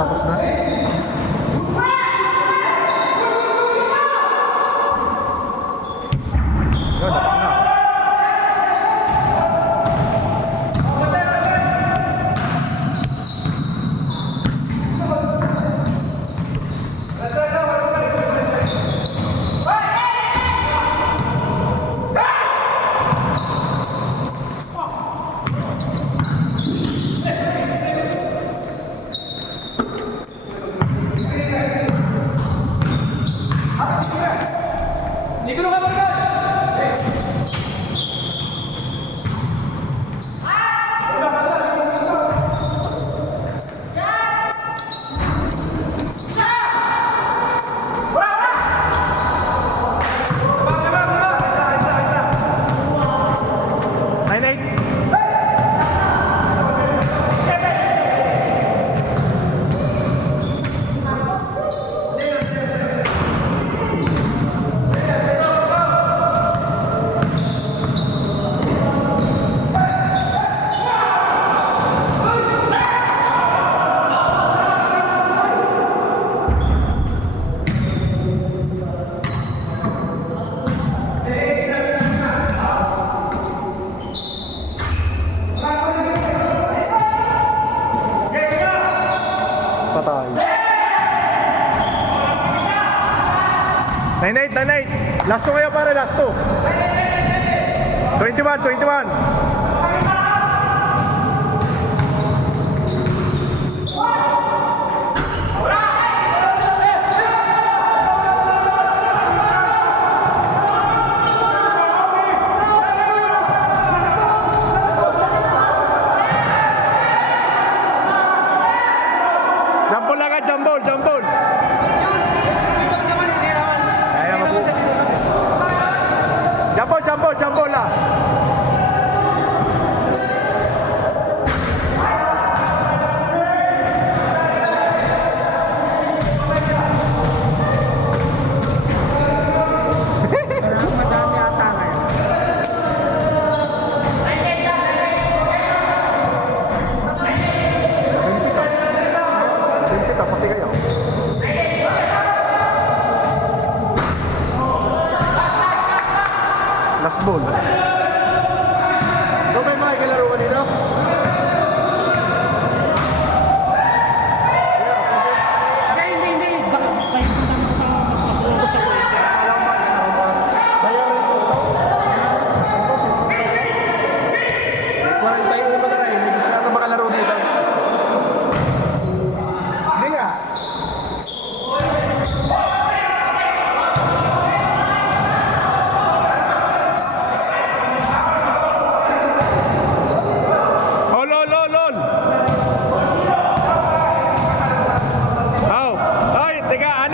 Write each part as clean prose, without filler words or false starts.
Tapos na. Yun, dapat na. Patay. 9-8. Last 2 kayo pare, last 2. 21. Jump ball. Kaya mo po. Jump ball lah. Last ball. Ikaw ba yung mga kalaro kanina? Hindi. Bayaran ko ito. Walang tayo mo na rin. Hindi gusto natin makalaro dito. Hindi nga.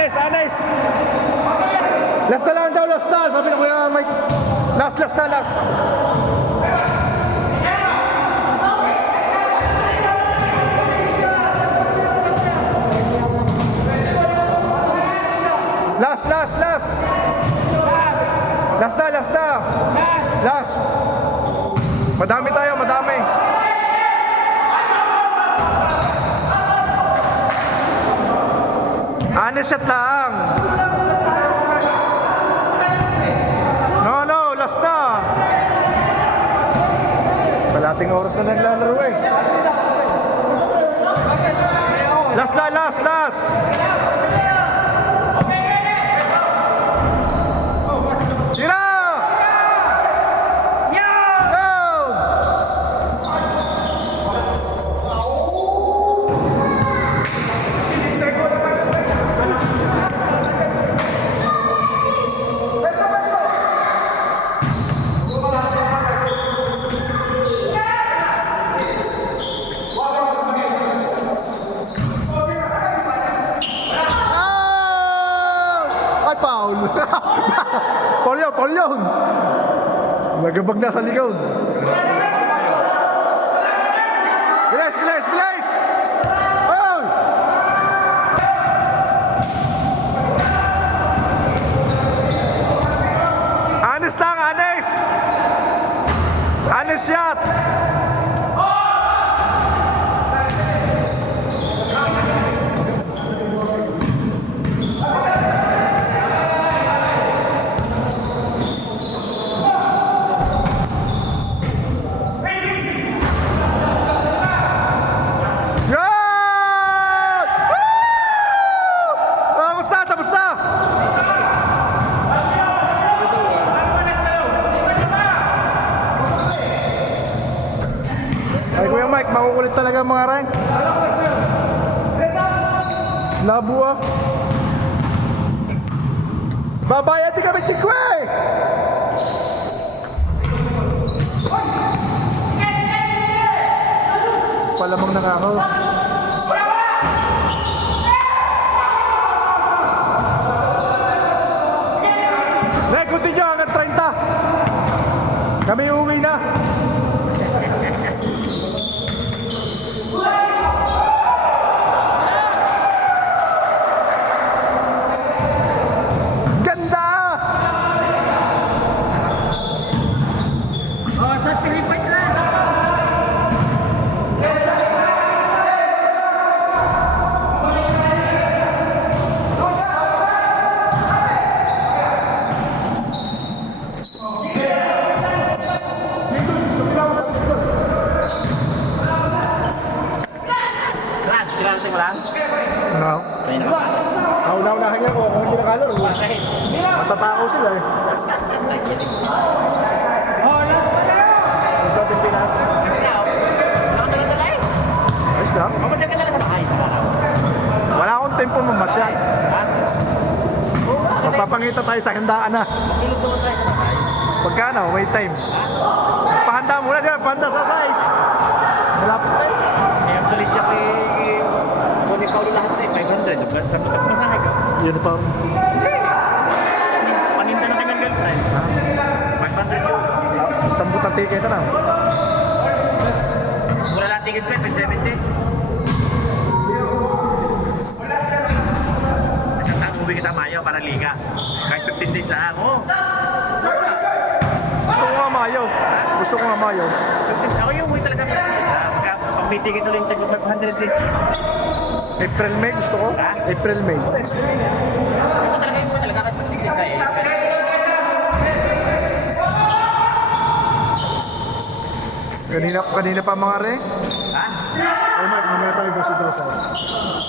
Anes. Last na lang daw, last na. Sabi na Kuya Mike. Last. Last. Madami tayo. Honest shot lang. No, last na. Kalating oras na naglalaro eh. Last. Tira! Nagabag na sa likod. Bilis, bilis, bilis! Oh! Honest lang, honest! Honest shot! Yan! Woo! Tapos na, tapos na! Ay, Kuya Mike, makukulit talaga ang mga rank. Labo ah. Babayad din kami, Chikwe! Palamang nakakaw. Nek, continue hanggang 30. Kami uuwi na. Ganda! Oh, sa 3 point lang. No. Nauna-unahan niya kung hindi nakalaro. Matatakaw sila eh. Oh, last pa kayo. Sa Pilipinas. Ayos lang. Wala akong tempo mamasyal. Magpapangita tayo sa handaan na. Pagkano? Wait time. Pahanda muna dyan. Pahanda sa size. Malapit tayo. Yun pa. Paninda na kanyang girlfriend. 500 yun. Sambut ang ticket na lang. Mura lang ticket pa, 70. Isang taong uwi kita Mayo para liga. Kahit 15 days lang. Oh. Gusto ko nga mayo. Gusto ko nga mayo. 15 ako yung uwi talaga mas isa. Pag may ticket ulit, 500 din. April, May gusto ko. Ha? April, May. Ako talaga yung uwi talaga kahit 15 days na eh. Kanina pa mga re. Ha? Ay, mamaya tayo 12,000.